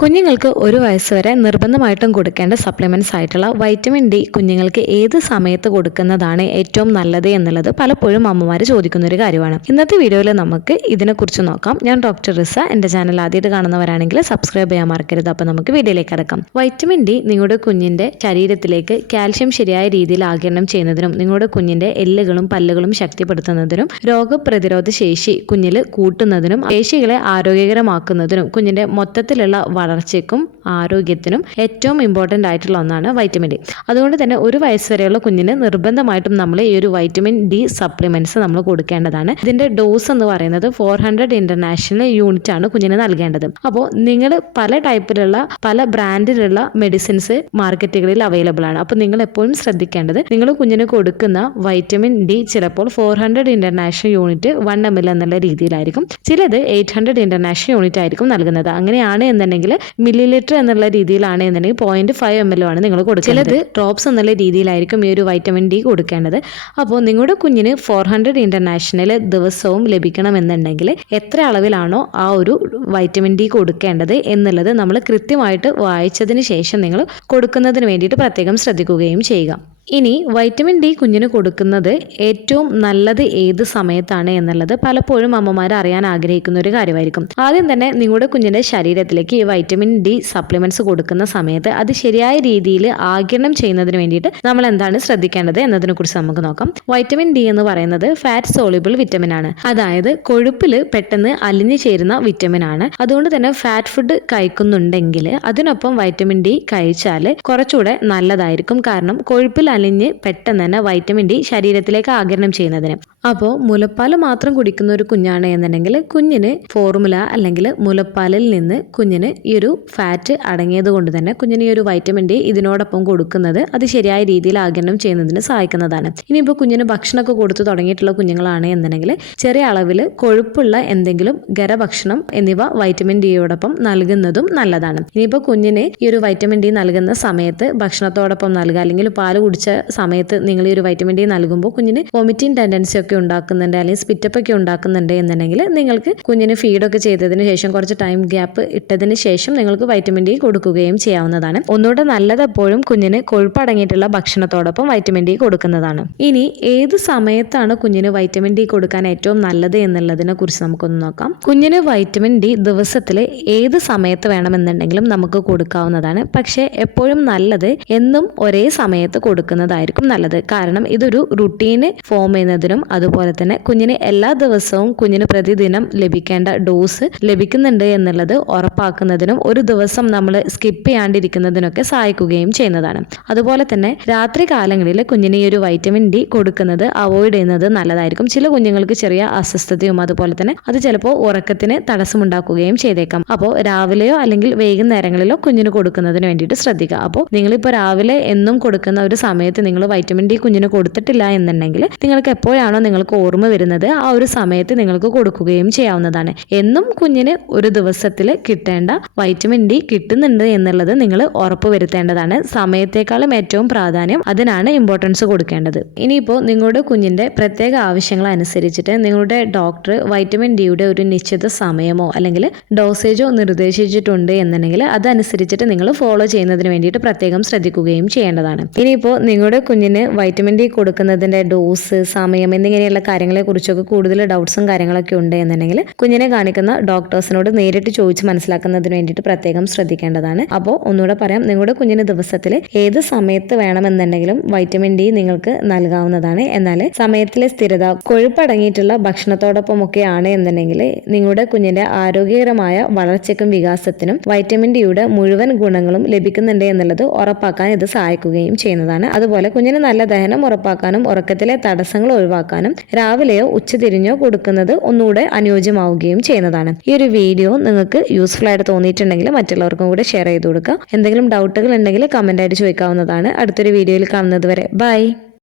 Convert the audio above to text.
കുഞ്ഞുങ്ങൾക്ക് ഒരു വയസ്സ് വരെ നിർബന്ധമായിട്ടും കൊടുക്കേണ്ട സപ്ലിമെൻറ്റ്സ് ആയിട്ടുള്ള വൈറ്റമിൻ ഡി കുഞ്ഞുങ്ങൾക്ക് ഏത് സമയത്ത് കൊടുക്കുന്നതാണ് ഏറ്റവും നല്ലത് എന്നുള്ളത് പലപ്പോഴും അമ്മമാർ ചോദിക്കുന്ന ഒരു കാര്യമാണ്. ഇന്നത്തെ വീഡിയോയിൽ നമുക്ക് ഇതിനെക്കുറിച്ച് നോക്കാം. ഞാൻ ഡോക്ടർ റിസ. എൻ്റെ ചാനൽ ആദ്യമായിട്ട് കാണുന്നവരാണെങ്കിൽ സബ്സ്ക്രൈബ് ചെയ്യാൻ മറക്കരുത്. അപ്പോൾ നമുക്ക് വീഡിയോയിലേക്ക് കിടക്കാം. വൈറ്റമിൻ ഡി നിങ്ങളുടെ കുഞ്ഞിൻ്റെ ശരീരത്തിലേക്ക് കാൽഷ്യം ശരിയായ രീതിയിൽ ആഗിരണം ചെയ്യുന്നതിനും നിങ്ങളുടെ കുഞ്ഞിൻ്റെ എല്ലുകളും പല്ലുകളും ശക്തിപ്പെടുത്തുന്നതിനും രോഗപ്രതിരോധ ശേഷി കുഞ്ഞിൽ കൂട്ടുന്നതിനും പേശികളെ ആരോഗ്യകരമാക്കുന്നതിനും കുഞ്ഞിൻ്റെ മൊത്തത്തിലുള്ള വളർച്ചയ്ക്കും ആരോഗ്യത്തിനും ഏറ്റവും ഇമ്പോർട്ടൻ്റ് ആയിട്ടുള്ള ഒന്നാണ് വൈറ്റമിൻ ഡി. അതുകൊണ്ട് തന്നെ ഒരു വയസ്സ് വരെയുള്ള കുഞ്ഞിന് നിർബന്ധമായിട്ടും നമ്മൾ ഈ ഒരു വൈറ്റമിൻ ഡി സപ്ലിമെന്റ്സ് നമ്മൾ കൊടുക്കേണ്ടതാണ്. ഇതിന്റെ ഡോസ് എന്ന് പറയുന്നത് 400 ഇന്റർനാഷണൽ യൂണിറ്റ് ആണ് കുഞ്ഞിന് നൽകേണ്ടത്. അപ്പോൾ നിങ്ങൾ പല ടൈപ്പിലുള്ള പല ബ്രാൻഡിലുള്ള മെഡിസിൻസ് മാർക്കറ്റുകളിൽ അവൈലബിൾ ആണ്. അപ്പോൾ നിങ്ങൾ എപ്പോഴും ശ്രദ്ധിക്കേണ്ടത് നിങ്ങൾ കുഞ്ഞിന് കൊടുക്കുന്ന വൈറ്റമിൻ ഡി ചിലപ്പോൾ 400 ഇന്റർനാഷണൽ യൂണിറ്റ് 1 ml എന്നുള്ള രീതിയിലായിരിക്കും, ചിലത് 800 ഇന്റർനാഷണൽ യൂണിറ്റ് ആയിരിക്കും നൽകുന്നത്. അങ്ങനെയാണ് എന്നുണ്ടെങ്കിൽ മില്ലിലിറ്റർ എന്നുള്ള രീതിയിലാണ് എന്നുണ്ടെങ്കിൽ 0.5 ml ആണ് നിങ്ങൾ കൊടുക്കുന്നത്. ചിലത് ഡ്രോപ്സ് എന്നുള്ള രീതിയിലായിരിക്കും ഈ ഒരു വൈറ്റമിൻ ഡി കൊടുക്കേണ്ടത്. അപ്പോൾ നിങ്ങളുടെ കുഞ്ഞിന് 400 ഇന്റർനാഷണൽ ദിവസവും ലഭിക്കണമെന്നുണ്ടെങ്കിൽ എത്ര അളവിലാണോ ആ ഒരു വൈറ്റമിൻ ഡി കൊടുക്കേണ്ടത് എന്നുള്ളത് നമ്മൾ കൃത്യമായിട്ട് വായിച്ചതിന് ശേഷം നിങ്ങൾ കൊടുക്കുന്നതിന് വേണ്ടിയിട്ട് പ്രത്യേകം ശ്രദ്ധിക്കുകയും ചെയ്യുക. ഇനി വൈറ്റമിൻ ഡി കുഞ്ഞിന് കൊടുക്കുന്നത് ഏറ്റവും നല്ലത് ഏത് സമയത്താണ് എന്നുള്ളത് പലപ്പോഴും അമ്മമാർ അറിയാൻ ആഗ്രഹിക്കുന്ന ഒരു കാര്യമായിരിക്കും. ആദ്യം തന്നെ നിങ്ങളുടെ കുഞ്ഞിൻ്റെ ശരീരത്തിലേക്ക് ഈ വൈറ്റമിൻ ഡി സപ്ലിമെന്റ്സ് കൊടുക്കുന്ന സമയത്ത് അത് ശരിയായ രീതിയിൽ ആഗിരണം ചെയ്യുന്നതിന് വേണ്ടിയിട്ട് നമ്മൾ എന്താണ് ശ്രദ്ധിക്കേണ്ടത് എന്നതിനെ കുറിച്ച് നമുക്ക് നോക്കാം. വൈറ്റമിൻ ഡി എന്ന് പറയുന്നത് ഫാറ്റ് സോളിബിൾ വിറ്റമിൻ ആണ്. അതായത് കൊഴുപ്പിൽ പെട്ടെന്ന് അലിഞ്ഞു ചേരുന്ന വിറ്റമിൻ ആണ്. അതുകൊണ്ട് തന്നെ ഫാറ്റ് ഫുഡ് കഴിക്കുന്നുണ്ടെങ്കിൽ അതിനൊപ്പം വൈറ്റമിൻ ഡി കഴിച്ചാൽ കുറച്ചുകൂടെ നല്ലതായിരിക്കും. കാരണം കൊഴുപ്പിൽ അലിഞ്ഞ് പെട്ടെന്ന് തന്നെ വൈറ്റമിൻ ഡി ശരീരത്തിലേക്ക് ആഗിരണം ചെയ്യുന്നതിന്. അപ്പോൾ മുലപ്പാൽ മാത്രം കുടിക്കുന്ന ഒരു കുഞ്ഞാണ് എന്നുണ്ടെങ്കിൽ കുഞ്ഞിന് ഫോർമുല അല്ലെങ്കിൽ മുലപ്പാലിൽ നിന്ന് കുഞ്ഞിന് ഈ ഒരു ഫാറ്റ് അടങ്ങിയത് കൊണ്ട് തന്നെ കുഞ്ഞിന് ഈ ഒരു വൈറ്റമിൻ ഡി ഇതിനോടൊപ്പം കൊടുക്കുന്നത് അത് ശരിയായ രീതിയിൽ ആഗിരണം ചെയ്യുന്നതിന് സഹായിക്കുന്നതാണ്. ഇനിയിപ്പോൾ കുഞ്ഞിന് ഭക്ഷണമൊക്കെ കൊടുത്തു തുടങ്ങിയിട്ടുള്ള കുഞ്ഞുങ്ങളാണ് എന്നുണ്ടെങ്കിൽ ചെറിയ അളവിൽ കൊഴുപ്പുള്ള എന്തെങ്കിലും ഖരഭക്ഷണം എന്നിവ വൈറ്റമിൻ ഡിയോടൊപ്പം നൽകുന്നതും നല്ലതാണ്. ഇനിയിപ്പോൾ കുഞ്ഞിന് ഈ ഒരു വൈറ്റമിൻ ഡി നൽകുന്ന സമയത്ത് ഭക്ഷണത്തോടൊപ്പം നൽകുക അല്ലെങ്കിൽ പാല് കുടിച്ച സമയത്ത് നിങ്ങൾ ഈ ഒരു വൈറ്റമിൻ ഡി നൽകുമ്പോൾ കുഞ്ഞിന് വോമിറ്റിംഗ് ടെൻഡൻസി ഒക്കെ ഉണ്ടാക്കുന്നുണ്ട് അല്ലെങ്കിൽ സ്പിറ്റപ്പ് ഒക്കെ ഉണ്ടാക്കുന്നുണ്ട് എന്നുണ്ടെങ്കിൽ നിങ്ങൾക്ക് കുഞ്ഞിന് ഫീഡൊക്കെ ചെയ്തതിന് ശേഷം കുറച്ച് ടൈം ഗ്യാപ്പ് ഇട്ടതിന് ശേഷം നിങ്ങൾക്ക് വൈറ്റമിൻ ഡി കൊടുക്കുകയും ചെയ്യാവുന്നതാണ്. ഒന്നുകൂടെ നല്ലത് എപ്പോഴും കുഞ്ഞിന് കൊഴുപ്പടങ്ങിയിട്ടുള്ള ഭക്ഷണത്തോടൊപ്പം വൈറ്റമിൻ ഡി കൊടുക്കുന്നതാണ്. ഇനി ഏത് സമയത്താണ് കുഞ്ഞിന് വൈറ്റമിൻ ഡി കൊടുക്കാൻ ഏറ്റവും നല്ലത് എന്നുള്ളതിനെ കുറിച്ച് നമുക്കൊന്ന് നോക്കാം. കുഞ്ഞിന് വൈറ്റമിൻ ഡി ദിവസത്തിൽ ഏത് സമയത്ത് വേണമെന്നുണ്ടെങ്കിലും നമുക്ക് കൊടുക്കാവുന്നതാണ്. പക്ഷേ എപ്പോഴും നല്ലത് എന്നും ഒരേ സമയത്ത് കൊടുക്കുന്നതായിരിക്കും നല്ലത്. കാരണം ഇതൊരു റുട്ടീന് ഫോം ചെയ്യുന്നതിനും അതുപോലെ തന്നെ കുഞ്ഞിന് എല്ലാ ദിവസവും കുഞ്ഞിന് പ്രതിദിനം ലഭിക്കേണ്ട ഡോസ് ലഭിക്കുന്നുണ്ട് എന്നുള്ളത് ഉറപ്പാക്കുന്നതിനും ഒരു ദിവസം നമ്മൾ സ്കിപ്പ് ചെയ്യാണ്ടിരിക്കുന്നതിനൊക്കെ സഹായിക്കുകയും ചെയ്യുന്നതാണ്. അതുപോലെ തന്നെ രാത്രി കാലങ്ങളിൽ കുഞ്ഞിന് ഈ ഒരു വൈറ്റമിൻ ഡി കൊടുക്കുന്നത് അവോയ്ഡ് ചെയ്യുന്നത് നല്ലതായിരിക്കും. ചില കുഞ്ഞുങ്ങൾക്ക് ചെറിയ അസ്വസ്ഥതയും അതുപോലെ തന്നെ അത് ചിലപ്പോൾ ഉറക്കത്തിന് തടസ്സമുണ്ടാക്കുകയും ചെയ്തേക്കാം. അപ്പോൾ രാവിലെയോ അല്ലെങ്കിൽ വൈകുന്നേരങ്ങളിലോ കുഞ്ഞിന് കൊടുക്കുന്നതിന് വേണ്ടിയിട്ട് ശ്രദ്ധിക്കുക. അപ്പോൾ നിങ്ങളിപ്പോൾ രാവിലെ എന്നും കൊടുക്കുന്ന ഒരു സമയത്ത് നിങ്ങൾ വൈറ്റമിൻ ഡി കുഞ്ഞിന് കൊടുത്തിട്ടില്ല എന്നുണ്ടെങ്കിൽ നിങ്ങൾക്ക് എപ്പോഴാണോ നിങ്ങൾക്ക് ഓർമ്മ വരുന്നത് ആ ഒരു സമയത്ത് നിങ്ങൾക്ക് കൊടുക്കുകയും ചെയ്യാവുന്നതാണ്. എന്നും കുഞ്ഞിന് ഒരു ദിവസത്തിൽ കിട്ടേണ്ട വൈറ്റമിൻ ഡി കിട്ടുന്നുണ്ട് എന്നുള്ളത് നിങ്ങൾ ഉറപ്പ് വരുത്തേണ്ടതാണ്. സമയത്തേക്കാളും ഏറ്റവും പ്രാധാന്യം അതിനാണ് ഇമ്പോർട്ടൻസ് കൊടുക്കേണ്ടത്. ഇനിയിപ്പോൾ നിങ്ങളുടെ കുഞ്ഞിൻ്റെ പ്രത്യേക ആവശ്യങ്ങൾ അനുസരിച്ചിട്ട് നിങ്ങളുടെ ഡോക്ടർ വൈറ്റമിൻ ഡിയുടെ ഒരു നിശ്ചിത സമയമോ അല്ലെങ്കിൽ ഡോസേജോ നിർദ്ദേശിച്ചിട്ടുണ്ട് എന്നുണ്ടെങ്കിൽ അതനുസരിച്ചിട്ട് നിങ്ങൾ ഫോളോ ചെയ്യുന്നതിന് വേണ്ടിയിട്ട് പ്രത്യേകം ശ്രദ്ധിക്കുകയും ചെയ്യേണ്ടതാണ്. ഇനിയിപ്പോൾ നിങ്ങളുടെ കുഞ്ഞിന് വൈറ്റമിൻ ഡി കൊടുക്കുന്നതിൻ്റെ ഡോസ്, സമയം എന്നിങ്ങനെയുള്ള കാര്യങ്ങളെ കുറിച്ചൊക്കെ കൂടുതൽ ഡൗട്ട്സും കാര്യങ്ങളൊക്കെ ഉണ്ട് എന്നുണ്ടെങ്കിൽ കുഞ്ഞിനെ കാണിക്കുന്ന ഡോക്ടേഴ്സിനോട് നേരിട്ട് ചോദിച്ച് മനസ്സിലാക്കുന്നതിന് വേണ്ടിയിട്ട് പ്രത്യേകം ശ്രദ്ധിക്കേണ്ടതാണ്. അപ്പോൾ ഒന്നുകൂടെ പറയാം, നിങ്ങളുടെ കുഞ്ഞിന് ദിവസത്തിൽ ഏത് സമയത്ത് വേണമെന്നുണ്ടെങ്കിലും വൈറ്റമിൻ ഡി നിങ്ങൾക്ക് നൽകാവുന്നതാണ്. എന്നാൽ സമയത്തിലെ സ്ഥിരത, കൊഴുപ്പടങ്ങിയിട്ടുള്ള ഭക്ഷണത്തോടൊപ്പം ഒക്കെ ആണ് എന്നുണ്ടെങ്കിൽ നിങ്ങളുടെ കുഞ്ഞിന്റെ ആരോഗ്യകരമായ വളർച്ചയ്ക്കും വികാസത്തിനും വൈറ്റമിൻ ഡിയുടെ മുഴുവൻ ഗുണങ്ങളും ലഭിക്കുന്നുണ്ട് എന്നുള്ളത് ഉറപ്പാക്കാൻ ഇത് സഹായിക്കുകയും ചെയ്യുന്നതാണ്. അതുപോലെ കുഞ്ഞിന് നല്ല ദഹനം ഉറപ്പാക്കാനും ഉറക്കത്തിലെ തടസ്സങ്ങൾ ഒഴിവാക്കാനും രാവിലെയോ ഉച്ചതിരിഞ്ഞോ കൊടുക്കുന്നത് ഒന്നുകൂടെ അനുയോജ്യമാവുകയും ചെയ്യുന്നതാണ്. ഈ ഒരു വീഡിയോ നിങ്ങൾക്ക് യൂസ്ഫുൾ ആയിട്ട് തോന്നിയിട്ടുണ്ടെങ്കിൽ മറ്റുള്ളവർക്കും കൂടെ ഷെയർ ചെയ്ത് കൊടുക്കുക. എന്തെങ്കിലും ഡൗട്ടുകൾ ഉണ്ടെങ്കിൽ കമന്റ് ആയിട്ട് ചോദിക്കാവുന്നതാണ്. അടുത്തൊരു വീഡിയോയിൽ കാണുന്നത് വരെ ബൈ.